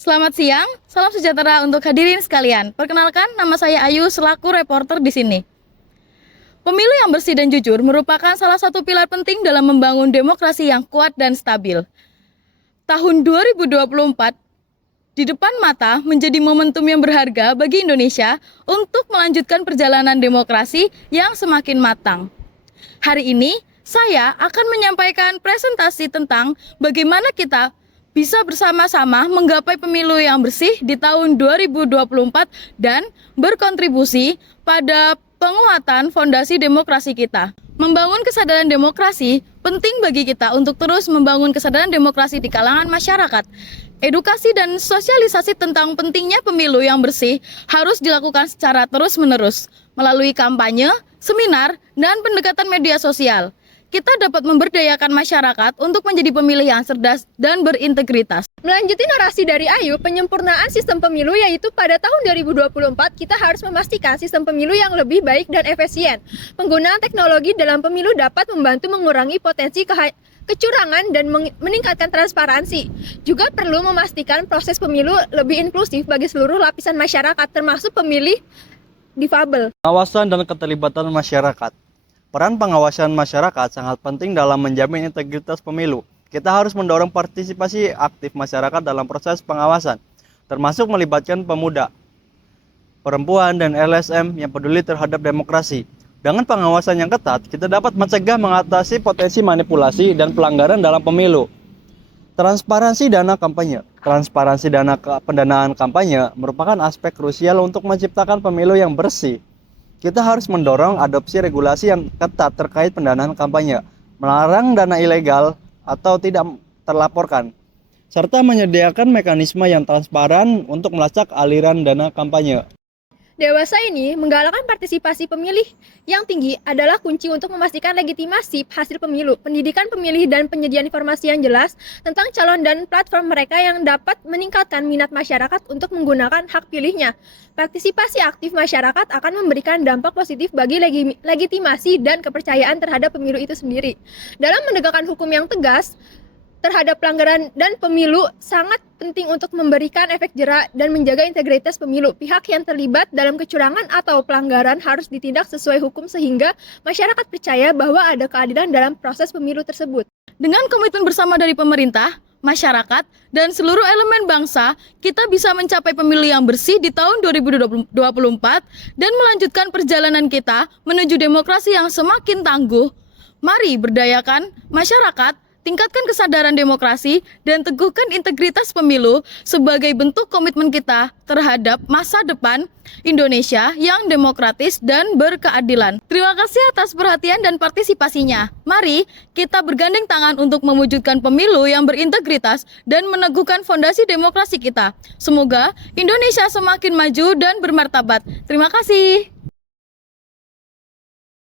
Selamat siang, salam sejahtera untuk hadirin sekalian. Perkenalkan, nama saya Ayu selaku reporter di sini. Pemilu yang bersih dan jujur merupakan salah satu pilar penting dalam membangun demokrasi yang kuat dan stabil. Tahun 2024 di depan mata menjadi momentum yang berharga bagi Indonesia untuk melanjutkan perjalanan demokrasi yang semakin matang. Hari ini, saya akan menyampaikan presentasi tentang bagaimana kita bisa bersama-sama menggapai pemilu yang bersih di tahun 2024 dan berkontribusi pada penguatan fondasi demokrasi kita. Membangun kesadaran demokrasi penting bagi kita untuk terus membangun kesadaran demokrasi di kalangan masyarakat. Edukasi dan sosialisasi tentang pentingnya pemilu yang bersih harus dilakukan secara terus-menerus melalui kampanye, seminar, dan pendekatan media sosial. Kita dapat memberdayakan masyarakat untuk menjadi pemilih yang cerdas dan berintegritas. Melanjuti narasi dari Ayu, penyempurnaan sistem pemilu yaitu pada tahun 2024 kita harus memastikan sistem pemilu yang lebih baik dan efisien. Penggunaan teknologi dalam pemilu dapat membantu mengurangi potensi kecurangan dan meningkatkan transparansi. Juga perlu memastikan proses pemilu lebih inklusif bagi seluruh lapisan masyarakat termasuk pemilih difabel. Pengawasan dan keterlibatan masyarakat. Peran pengawasan masyarakat sangat penting dalam menjamin integritas pemilu. Kita harus mendorong partisipasi aktif masyarakat dalam proses pengawasan, termasuk melibatkan pemuda, perempuan, dan LSM yang peduli terhadap demokrasi. Dengan pengawasan yang ketat, kita dapat mencegah mengatasi potensi manipulasi dan pelanggaran dalam pemilu. Transparansi dana kampanye. Transparansi dana pendanaan kampanye merupakan aspek krusial untuk menciptakan pemilu yang bersih. Kita harus mendorong adopsi regulasi yang ketat terkait pendanaan kampanye, melarang dana ilegal atau tidak terlaporkan, serta menyediakan mekanisme yang transparan untuk melacak aliran dana kampanye. Dewasa ini menggalakkan partisipasi pemilih yang tinggi adalah kunci untuk memastikan legitimasi hasil pemilu, pendidikan pemilih, dan penyediaan informasi yang jelas tentang calon dan platform mereka yang dapat meningkatkan minat masyarakat untuk menggunakan hak pilihnya. Partisipasi aktif masyarakat akan memberikan dampak positif bagi legitimasi dan kepercayaan terhadap pemilu itu sendiri. Dalam menegakkan hukum yang tegas terhadap pelanggaran dan pemilu sangat penting untuk memberikan efek jera dan menjaga integritas pemilu. Pihak yang terlibat dalam kecurangan atau pelanggaran harus ditindak sesuai hukum sehingga masyarakat percaya bahwa ada keadilan dalam proses pemilu tersebut. Dengan komitmen bersama dari pemerintah, masyarakat, dan seluruh elemen bangsa, kita bisa mencapai pemilu yang bersih di tahun 2024 dan melanjutkan perjalanan kita menuju demokrasi yang semakin tangguh. Mari berdayakan masyarakat, tingkatkan kesadaran demokrasi, dan teguhkan integritas pemilu sebagai bentuk komitmen kita terhadap masa depan Indonesia yang demokratis dan berkeadilan. Terima kasih atas perhatian dan partisipasinya. Mari kita bergandeng tangan untuk mewujudkan pemilu yang berintegritas dan meneguhkan fondasi demokrasi kita. Semoga Indonesia semakin maju dan bermartabat. Terima kasih.